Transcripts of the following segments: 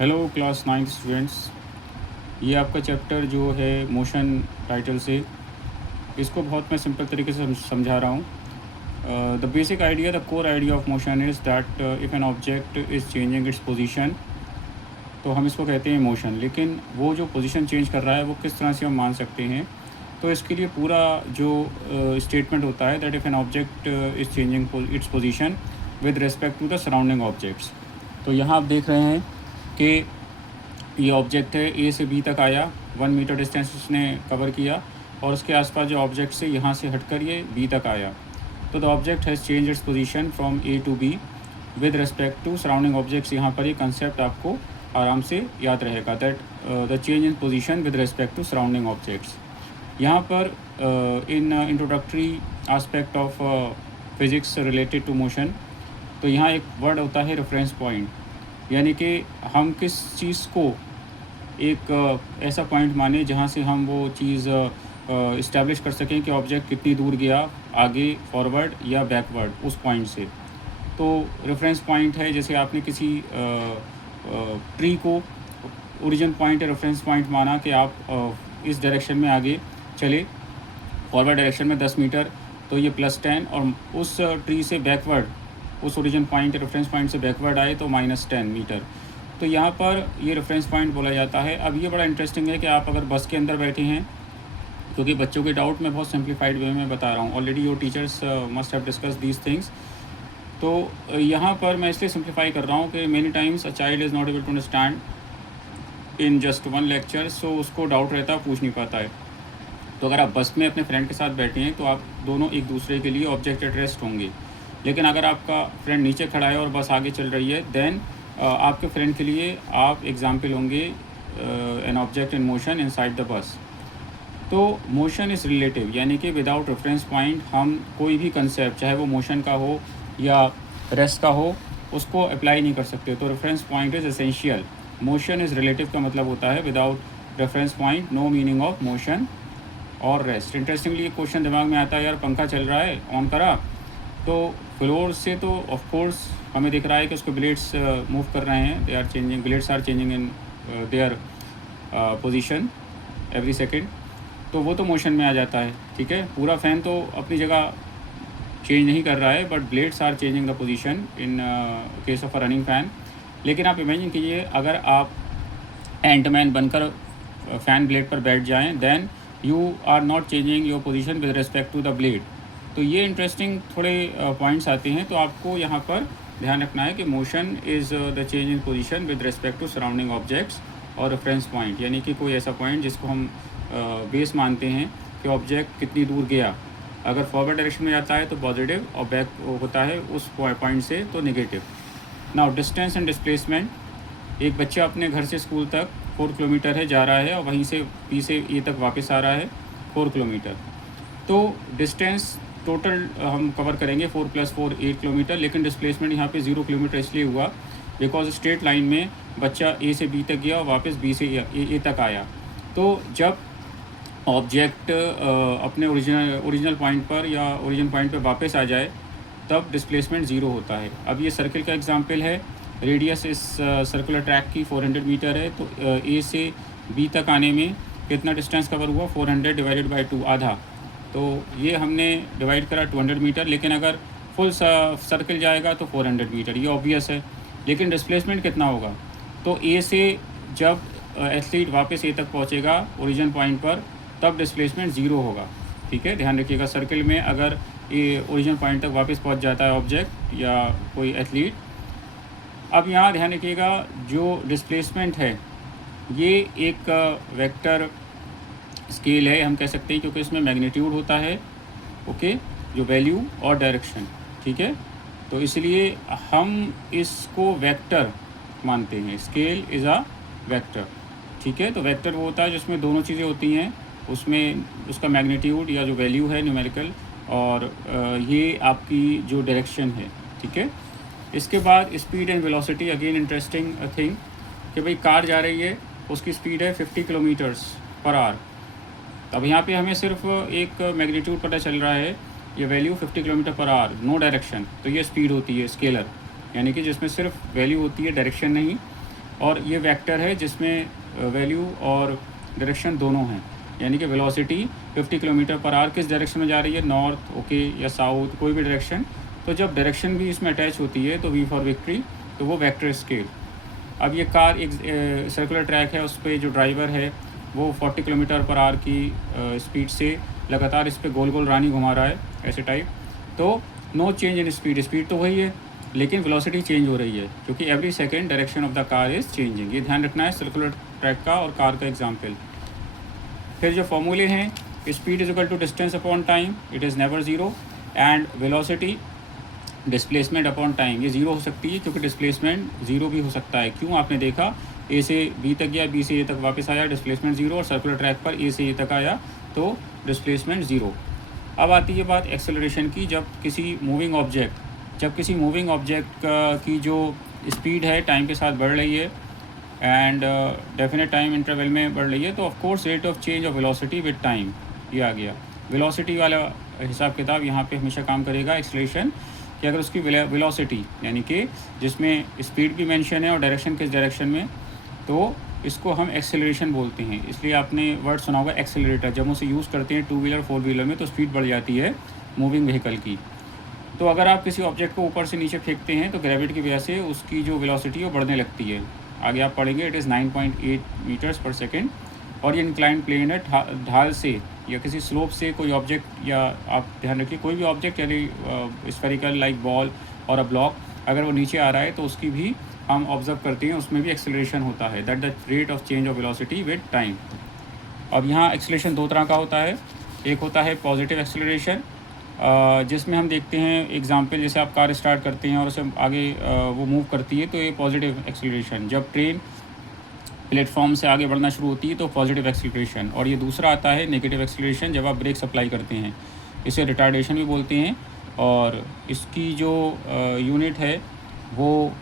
Hello class 9 students. ये आपका chapter जो है मोशन टाइटल से, इसको बहुत मैं सिंपल तरीके से समझा रहा हूँ। The basic idea, the core idea of motion is that if an object is changing its position, तो हम इसको कहते हैं मोशन। लेकिन वो जो पोजीशन चेंज कर रहा है वो किस तरह से हम मान सकते हैं, तो इसके लिए पूरा जो स्टेटमेंट होता है that if an object is changing its position with respect to the surrounding objects. तो यहाँ आप देख रहे हैं कि ये ऑब्जेक्ट है, ए से बी तक आया, 1 मीटर डिस्टेंस उसने कवर किया, और उसके आसपास जो ऑब्जेक्ट से यहाँ से हटकर ये बी तक आया। तो the object has change its position from A to B with respect to surrounding objects. यहाँ पर ये कंसेप्ट आपको आराम से याद रहेगा that the change in position with respect to surrounding objects. यहाँ पर in introductory aspect of physics related to motion, तो यहाँ एक वर्ड होता है रेफरेंस पॉइंट, यानी कि हम किस चीज़ को एक ऐसा पॉइंट माने जहाँ से हम वो चीज़ इस्टेब्लिश कर सकें कि ऑब्जेक्ट कितनी दूर गया, आगे फॉरवर्ड या बैकवर्ड उस पॉइंट से। तो रेफरेंस पॉइंट है, जैसे आपने किसी ट्री को ओरिजिन पॉइंट या रेफरेंस पॉइंट माना कि आप इस डायरेक्शन में आगे चले, फॉरवर्ड डायरेक्शन में 10 मीटर, तो ये +10, और उस ट्री से बैकवर्ड, उस ओरिजिन पॉइंट रेफरेंस पॉइंट से बैकवर्ड आए तो -10 मीटर। तो यहाँ पर ये रेफरेंस पॉइंट बोला जाता है। अब ये बड़ा इंटरेस्टिंग है कि आप अगर बस के अंदर बैठे हैं, क्योंकि बच्चों के डाउट मैं बहुत सिंप्लीफाइड वे में बता रहा हूँ, already your teachers must have discuss these things. तो यहाँ पर मैं इसलिए सिंप्लीफाई कर रहा हूँ कि many times a child is not able to understand in just one lecture, so उसको डाउट रहता है, पूछ नहीं पाता है। तो अगर आप बस में अपने फ्रेंड के साथ बैठे हैं तो आप दोनों एक दूसरे के लिए ऑब्जेक्ट एट रेस्ट होंगे। लेकिन अगर आपका फ्रेंड नीचे खड़ा है और बस आगे चल रही है, देन आपके फ्रेंड के लिए आप एग्जाम्पल होंगे an object in motion inside the bus. तो मोशन इज़ रिलेटिव, यानी कि विदाउट रेफरेंस पॉइंट हम कोई भी कंसेप्ट, चाहे वो मोशन का हो या रेस्ट का हो, उसको अप्लाई नहीं कर सकते। तो reference point is essential. Motion is relative का मतलब होता है without reference point no meaning of motion और रेस्ट। इंटरेस्टिंगली एक क्वेश्चन दिमाग में आता है, यार पंखा चल रहा है, ऑन करा, तो फ्लोर से तो ऑफ कोर्स हमें दिख रहा है कि उसके ब्लेड्स मूव कर रहे हैं, they are changing, blades are changing in their position every second, तो वो तो मोशन में आ जाता है। ठीक है, पूरा फ़ैन तो अपनी जगह चेंज नहीं कर रहा है, but blades are changing the position in case of a running fan. लेकिन आप इमेजिन कीजिए, अगर आप एंटमैन बनकर फ़ैन ब्लेड पर बैठ जाएं, then you are not changing your position with respect to the blade. तो ये इंटरेस्टिंग थोड़े पॉइंट्स आते हैं। तो आपको यहाँ पर ध्यान रखना है कि motion is the change in position with respect to surrounding objects, और रेफरेंस पॉइंट यानी कि कोई ऐसा पॉइंट जिसको हम बेस मानते हैं कि ऑब्जेक्ट कितनी दूर गया। अगर फॉरवर्ड डायरेक्शन में जाता है तो पॉजिटिव, और बैक होता है उस पॉइंट से तो negative. Now distance and displacement. एक बच्चा अपने घर से स्कूल तक 4 किलोमीटर है, जा रहा है, और वहीं से बी से ए तक वापस आ रहा है 4 किलोमीटर। तो डिस्टेंस टोटल हम कवर करेंगे 4 + 4 8 किलोमीटर, लेकिन डिस्प्लेसमेंट यहाँ पे 0 किलोमीटर इसलिए हुआ बिकॉज स्ट्रेट लाइन में बच्चा ए से बी तक गया और वापस बी से ए तक आया। तो जब ऑब्जेक्ट अपने ओरिजिनल पॉइंट पर या ओरिजिन पॉइंट पर वापस आ जाए, तब डिस्प्लेसमेंट 0 होता है। अब ये सर्किल का एग्जांपल है, रेडियस इस सर्कुलर ट्रैक की 400 मीटर है, तो ए से बी तक आने में कितना डिस्टेंस कवर हुआ, 400 डिवाइडेड बाई 2, आधा। तो ये हमने डिवाइड करा 200 मीटर, लेकिन अगर फुल सर्कल जाएगा तो 400 मीटर, ये ऑब्वियस है। लेकिन डिस्प्लेसमेंट कितना होगा, तो ए से जब एथलीट वापस ए तक पहुंचेगा ओरिजिन पॉइंट पर, तब डिस्प्लेसमेंट 0 होगा। ठीक है, ध्यान रखिएगा, सर्कल में अगर ये ओरिजिन पॉइंट तक वापस पहुंच जाता है ऑब्जेक्ट या कोई एथलीट। अब यहाँ ध्यान रखिएगा, जो डिस्प्लेसमेंट है ये एक वेक्टर स्केल है, हम कह सकते हैं, क्योंकि इसमें मैग्नीट्यूड होता है, ओके, जो वैल्यू और डायरेक्शन। ठीक है, तो इसलिए हम इसको वेक्टर मानते हैं, स्केल इज़ अ वेक्टर। ठीक है, तो वेक्टर वो होता है जिसमें दोनों चीज़ें होती हैं, उसमें उसका मैग्नीट्यूड या जो वैल्यू है न्यूमेरिकल, और ये आपकी जो डायरेक्शन है। ठीक है, इसके बाद speed and velocity, again interesting thing, कि भाई कार जा रही है, उसकी स्पीड है 50 किलोमीटर्स पर आवर। अब यहाँ पे हमें सिर्फ एक मैग्नीट्यूड पता चल रहा है, ये value 50 kilometre per hour, no direction, तो ये स्पीड होती है स्केलर, यानी कि जिसमें सिर्फ वैल्यू होती है, डायरेक्शन नहीं। और ये वेक्टर है जिसमें वैल्यू और डायरेक्शन दोनों हैं, यानी कि वेलोसिटी 50 किलोमीटर पर आवर किस डायरेक्शन में जा रही है, नॉर्थ ओके या साउथ, कोई भी डायरेक्शन। तो जब डायरेक्शन भी इसमें अटैच होती है तो वी फॉर विक्ट्री, तो वो वेक्टर स्केल। अब ये कार एक सर्कुलर ट्रैक है, उस पर जो ड्राइवर है वो 40 किलोमीटर पर आवर की स्पीड से लगातार इस पर गोल गोल रानी घुमा रहा है, ऐसे टाइप। तो no change in speed, speed तो वही है लेकिन वेलोसिटी चेंज हो रही है, क्योंकि every second direction of the car is changing. ये ध्यान रखना है सर्कुलर ट्रैक का और कार का एग्जाम्पल। फिर जो फॉर्मूले हैं, speed is equal to distance upon time, it is never zero, and velocity displacement upon time, ये ज़ीरो हो सकती है क्योंकि डिस्प्लेसमेंट ज़ीरो भी हो सकता है। क्यों, आपने देखा ए से बी तक गया, बी से ए तक वापस आया, डिस्प्लेसमेंट ज़ीरो, और सर्कुलर ट्रैक पर ए से ए तक आया तो डिस्प्लेसमेंट ज़ीरो। अब आती है बात एक्सेलरेशन की। जब किसी मूविंग ऑब्जेक्ट की जो स्पीड है टाइम के साथ बढ़ रही है एंड डेफिनेट टाइम इंटरवल में बढ़ रही है, तो of course rate of change of velocity with time, ये आ गया। वेलोसिटी वाला हिसाब किताब यहाँ पे हमेशा काम करेगा एक्सेलरेशन कि अगर उसकी वेलोसिटी यानी कि जिसमें स्पीड भी मेंशन है और डायरेक्शन किस डायरेक्शन में, तो इसको हम एक्सेलरेशन बोलते हैं। इसलिए आपने वर्ड सुना होगा एक्सेलरेटर, जब उसे यूज़ करते हैं टू व्हीलर फोर व्हीलर में तो स्पीड बढ़ जाती है मूविंग व्हीकल की। तो अगर आप किसी ऑब्जेक्ट को ऊपर से नीचे फेंकते हैं तो ग्रेविटी की वजह से उसकी जो वेलोसिटी है वो बढ़ने लगती है। आगे आप पढ़ेंगे, इट इज़ 9.8 मीटर्स पर सेकेंड। और ये इंक्लाइन प्लेन है, ढाल से या किसी स्लोप से कोई ऑब्जेक्ट, या आप ध्यान रखिए कोई भी ऑब्जेक्ट यानी स्फेरिकल लाइक बॉल और अ ब्लॉक, अगर वो नीचे आ रहा है तो उसकी भी हम ऑब्जर्व करते हैं, उसमें भी एक्सेलरेशन होता है, that the rate of change of velocity with time. अब यहाँ एक्सेलरेशन दो तरह का होता है। एक होता है पॉजिटिव एक्सेलरेशन, जिसमें हम देखते हैं एग्जांपल, जैसे आप कार स्टार्ट करते हैं और उसे आगे वो मूव करती है तो ये पॉजिटिव एक्सेलरेशन। जब ट्रेन प्लेटफॉर्म से आगे बढ़ना शुरू होती है तो पॉजिटिव एक्सेलरेशन। और ये दूसरा आता है नेगेटिव एक्सेलरेशन, जब आप ब्रेक अप्लाई करते हैं, इसे रिटार्डेशन भी बोलते हैं। और इसकी जो यूनिट है वो,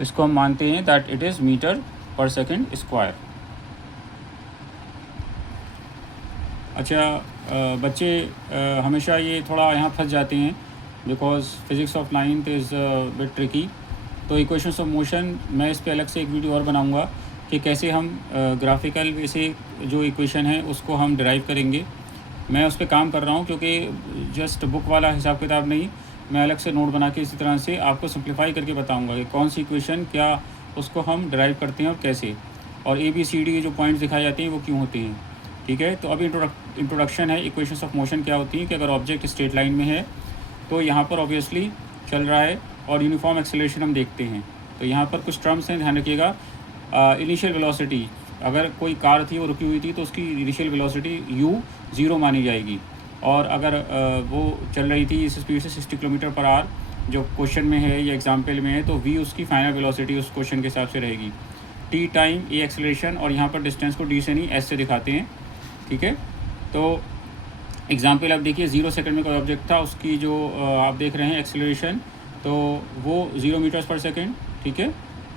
इसको हम मानते हैं दैट इट इज़ मीटर पर सेकेंड स्क्वायर। अच्छा, बच्चे हमेशा ये थोड़ा यहाँ फंस जाते हैं because physics of ninth is bit tricky. तो इक्वेशंस ऑफ मोशन मैं इस पे अलग से एक वीडियो और बनाऊंगा कि कैसे हम ग्राफिकल वे से जो इक्वेशन है उसको हम डिराइव करेंगे। मैं उस पर काम कर रहा हूँ, क्योंकि जस्ट बुक वाला हिसाब किताब नहीं, मैं अलग से नोट बना के इसी तरह से आपको सिंप्लीफाई करके बताऊँगा कि कौन सी इक्वेशन क्या उसको हम डिराइव करते हैं और कैसे, और ABCD के जो पॉइंट्स दिखाए जाते हैं वो क्यों होते हैं। ठीक है, तो अभी इंट्रोडक्शन है। इक्वेशंस ऑफ मोशन क्या होती है कि अगर ऑब्जेक्ट स्ट्रेट लाइन में है तो यहाँ पर ऑब्वियसली चल रहा है, और यूनिफॉर्म एक्सेलरेशन हम देखते हैं। तो यहाँ पर कुछ टर्म्स हैं, ध्यान रखिएगा। इनिशियल वेलोसिटी, अगर कोई कार थी वो रुकी हुई थी तो उसकी इनिशियल वेलोसिटी u 0 मानी जाएगी। और अगर वो चल रही थी इस स्पीड से 60 किलोमीटर पर आवर जो क्वेश्चन में है या एग्जाम्पल में है, तो v उसकी फाइनल वेलोसिटी उस क्वेश्चन के हिसाब से रहेगी। t टाइम a एक्सेलरेशन, और यहाँ पर डिस्टेंस को d से नहीं s से दिखाते हैं। ठीक है, तो एग्जाम्पल आप देखिए, 0 सेकंड में कोई ऑब्जेक्ट था, उसकी जो आप देख रहे हैं एक्सेलरेशन, तो वो 0 मीटर्स पर सेकंड। ठीक है,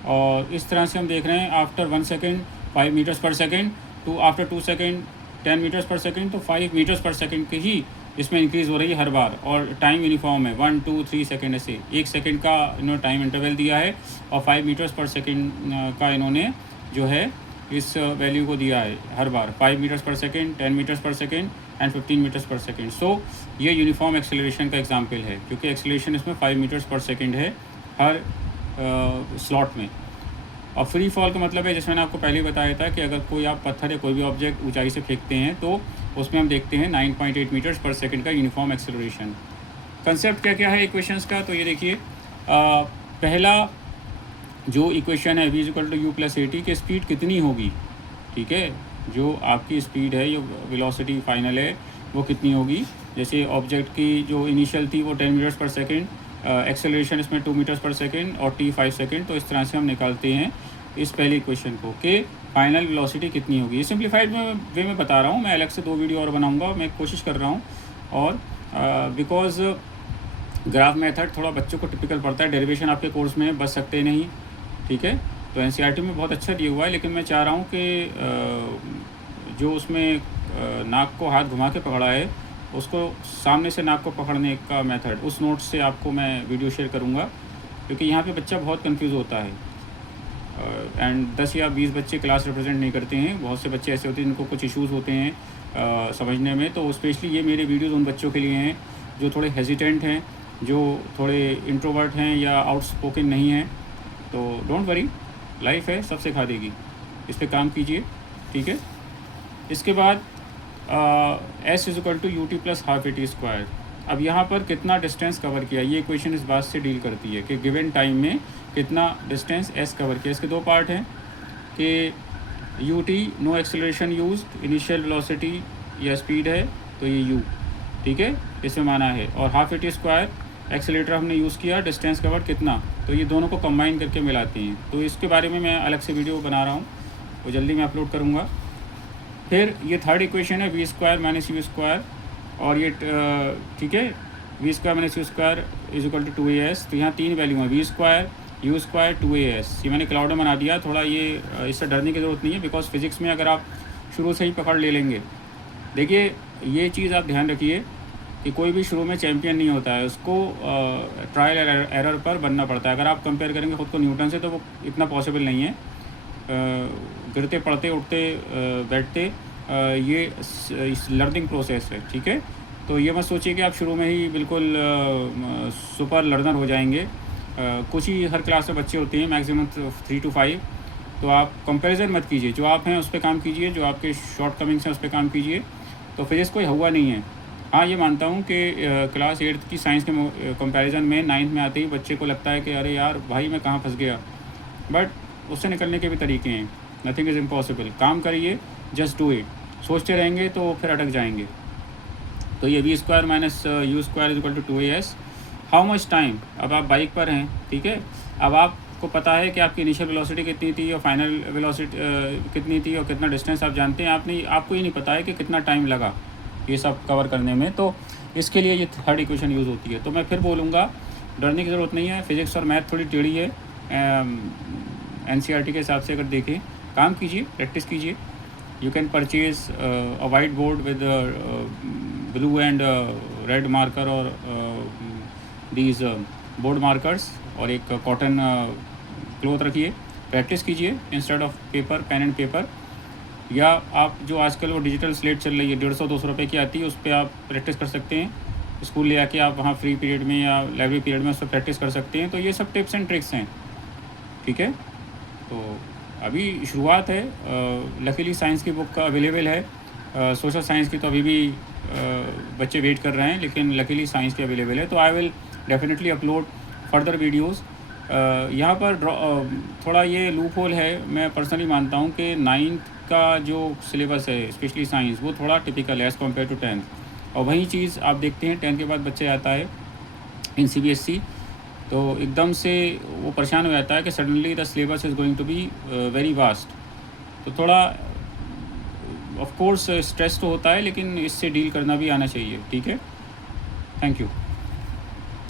और इस तरह से हम देख रहे हैं after 1 second 5 metres per second, to after 2 second 10 metres per second, तो 5 मीटर्स पर सेकंड की ही इसमें इंक्रीज़ हो रही है हर बार। और टाइम यूनिफॉर्म है, 1 2 3 सेकंड से 1 सेकंड का इन्होंने टाइम इंटरवल दिया है, और 5 मीटर्स पर सेकंड का इन्होंने जो है इस वैल्यू को दिया है हर बार, 5 metres per second, 10 metres per second and 15 metres per second. सो ये यूनिफॉर्म एक्सेलरेशन का एग्जांपल है, क्योंकि एक्सेलरेशन इसमें 5 मीटर्स पर सेकंड है हर स्लॉट में। और फ्री फॉल का मतलब है, जैसे मैंने आपको पहले बताया था, कि अगर कोई आप पत्थर या कोई भी ऑब्जेक्ट ऊंचाई से फेंकते हैं तो उसमें हम देखते हैं 9.8 मीटर्स पर सेकंड का यूनिफॉर्म एक्सेलरेशन। कंसेप्ट क्या क्या है इक्वेशंस का, तो ये देखिए, पहला जो इक्वेशन है v = u + at की स्पीड कितनी होगी। ठीक है, जो आपकी स्पीड है, ये वेलोसिटी फाइनल है, वो कितनी होगी। जैसे ऑब्जेक्ट की जो इनिशियल थी वो 10 मीटर्स पर सेकंड, एक्सेलरेशन इसमें 2 मीटर्स पर सेकंड और t 5 सेकंड। तो इस तरह से हम निकालते हैं इस पहली इक्वेशन को कि फाइनल वेलोसिटी कितनी होगी। ये सिंप्लीफाइड वे में बता रहा हूँ, मैं अलग से 2 वीडियो और बनाऊँगा, मैं कोशिश कर रहा हूँ। और बिकॉज ग्राफ मेथड थोड़ा बच्चों को टिपिकल पड़ता है, डेरिवेशन आपके कोर्स में बच सकते नहीं। ठीक है, तो NCERT में बहुत अच्छा दिया हुआ है, लेकिन मैं चाह रहा हूँ कि जो उसमें नाक को हाथ घुमा के पकड़ा है, उसको सामने से नाक को पकड़ने का मेथड, उस नोट से आपको मैं वीडियो शेयर करूँगा, क्योंकि यहाँ पे बच्चा बहुत कंफ्यूज होता है। एंड 10 या 20 बच्चे क्लास रिप्रेजेंट नहीं करते हैं। बहुत से बच्चे ऐसे होते हैं जिनको कुछ इश्यूज़ होते हैं समझने में। तो स्पेशली ये मेरे वीडियोज़ उन बच्चों के लिए हैं जो थोड़े हेजिटेंट हैं, जो थोड़े इंट्रोवर्ट हैं या आउटस्पोकन नहीं हैं। तो डोंट वरी, लाइफ है, सब सिखा देगी। इस पे काम कीजिए, ठीक है। इसके बाद S is equal to U T plus half A T square. अब यहाँ पर कितना डिस्टेंस कवर किया, ये इक्वेशन इस बात से डील करती है कि गिवन टाइम में कितना डिस्टेंस एस कवर किया। इसके दो पार्ट हैं कि U T no acceleration use, initial velocity या स्पीड है तो ये यू, ठीक है, इसमें माना है। और half A T square accelerator हमने यूज़ किया, डिस्टेंस कवर कितना, तो ये दोनों को कंबाइन करके मिलाते हैं। तो इसके बारे में मैं अलग से वीडियो बना रहा हूँ, वो जल्दी मैं अपलोड करूँगा। फिर ये थर्ड इक्वेशन है V square minus U square, और ये ठीक है, V square minus U square is equal to 2as। तो यहाँ तीन वैल्यू है, V square, you square, 2as। ये मैंने क्लाउड में बना दिया। थोड़ा ये इससे डरने की ज़रूरत नहीं है, बिकॉज फिज़िक्स में अगर आप शुरू से ही पकड़ ले लेंगे, देखिए ये चीज़ आप ध्यान रखिए कि कोई भी शुरू में चैम्पियन नहीं होता है, उसको ट्रायल एरर पर बनना पड़ता है। अगर आप कंपेयर करेंगे ख़ुद को न्यूटन से तो वो इतना पॉसिबल नहीं है। गिरते पड़ते उठते बैठते ये लर्निंग प्रोसेस है, ठीक है। तो ये मत सोचिए कि आप शुरू में ही बिल्कुल सुपर लर्नर हो जाएंगे। कुछ ही हर क्लास में बच्चे होते हैं, मैक्सिमम 3 to 5। तो आप कंपैरिजन मत कीजिए, जो आप हैं उस पर काम कीजिए, जो आपके शॉर्ट कमिंग्स हैं उस पर काम कीजिए। तो फिजिक्स कोई हुआ नहीं है। हाँ, ये मानता हूँ कि क्लास 8th की साइंस के कंपैरिजन में 9th में आते ही बच्चे को लगता है कि अरे यार भाई मैं कहाँ फंस गया, बट उससे निकलने के भी तरीके हैं। Nothing is impossible. काम करिए, जस्ट डू इट। सोचते रहेंगे तो फिर अटक जाएंगे। तो ये V square minus U square is equal to 2as। How much time, अब आप बाइक पर हैं, ठीक है। अब आपको पता है कि आपकी इनिशियल वेलोसिटी कितनी थी और फाइनल वेलोसिटी कितनी थी और कितना डिस्टेंस आप जानते हैं। आपको ये नहीं पता है कि कितना टाइम लगा ये सब कवर करने में। तो इसके लिए ये थर्ड इक्वेशन यूज़ होती है। तो मैं फिर बोलूँगा, डरने की ज़रूरत नहीं है। फिज़िक्स और मैथ थोड़ी टेढ़ी है, NCERT के हिसाब से अगर देखें। काम कीजिए, प्रैक्टिस कीजिए। You can purchase a white board with blue and red marker और दीज बोर्ड मार्कर्स, और एक कॉटन क्लोथ रखिए। प्रैक्टिस कीजिए instead of paper, pen and paper. या आप जो आजकल वो डिजिटल स्लेट चल रही है 150-200 रुपये की आती है, उस पर आप प्रैक्टिस कर सकते हैं। स्कूल ले आके आप वहाँ फ्री पीरियड में या लाइब्रेरी पीरियड में उस पर प्रैक्टिस कर सकते हैं। तो ये सब टिप्स एंड ट्रिक्स हैं, ठीक है। तो अभी शुरुआत है। लकीली साइंस की बुक अवेलेबल है। सोशल साइंस की तो अभी भी बच्चे वेट कर रहे हैं, लेकिन लकीली साइंस की अवेलेबल है। तो I will definitely upload further videos. यहाँ पर थोड़ा ये लूप होल है। मैं पर्सनली मानता हूँ कि 9th का जो सिलेबस है स्पेशली साइंस, वो थोड़ा टिपिकल है एज़ कम्पेयर टू 10th। और वही चीज़ आप देखते हैं 10th के बाद बच्चे आता है इन CBSE, तो एकदम से वो परेशान हो जाता है कि suddenly the syllabus is going to be very vast. तो थोड़ा ऑफ कोर्स स्ट्रेस तो होता है, लेकिन इससे डील करना भी आना चाहिए, ठीक है। Thank you.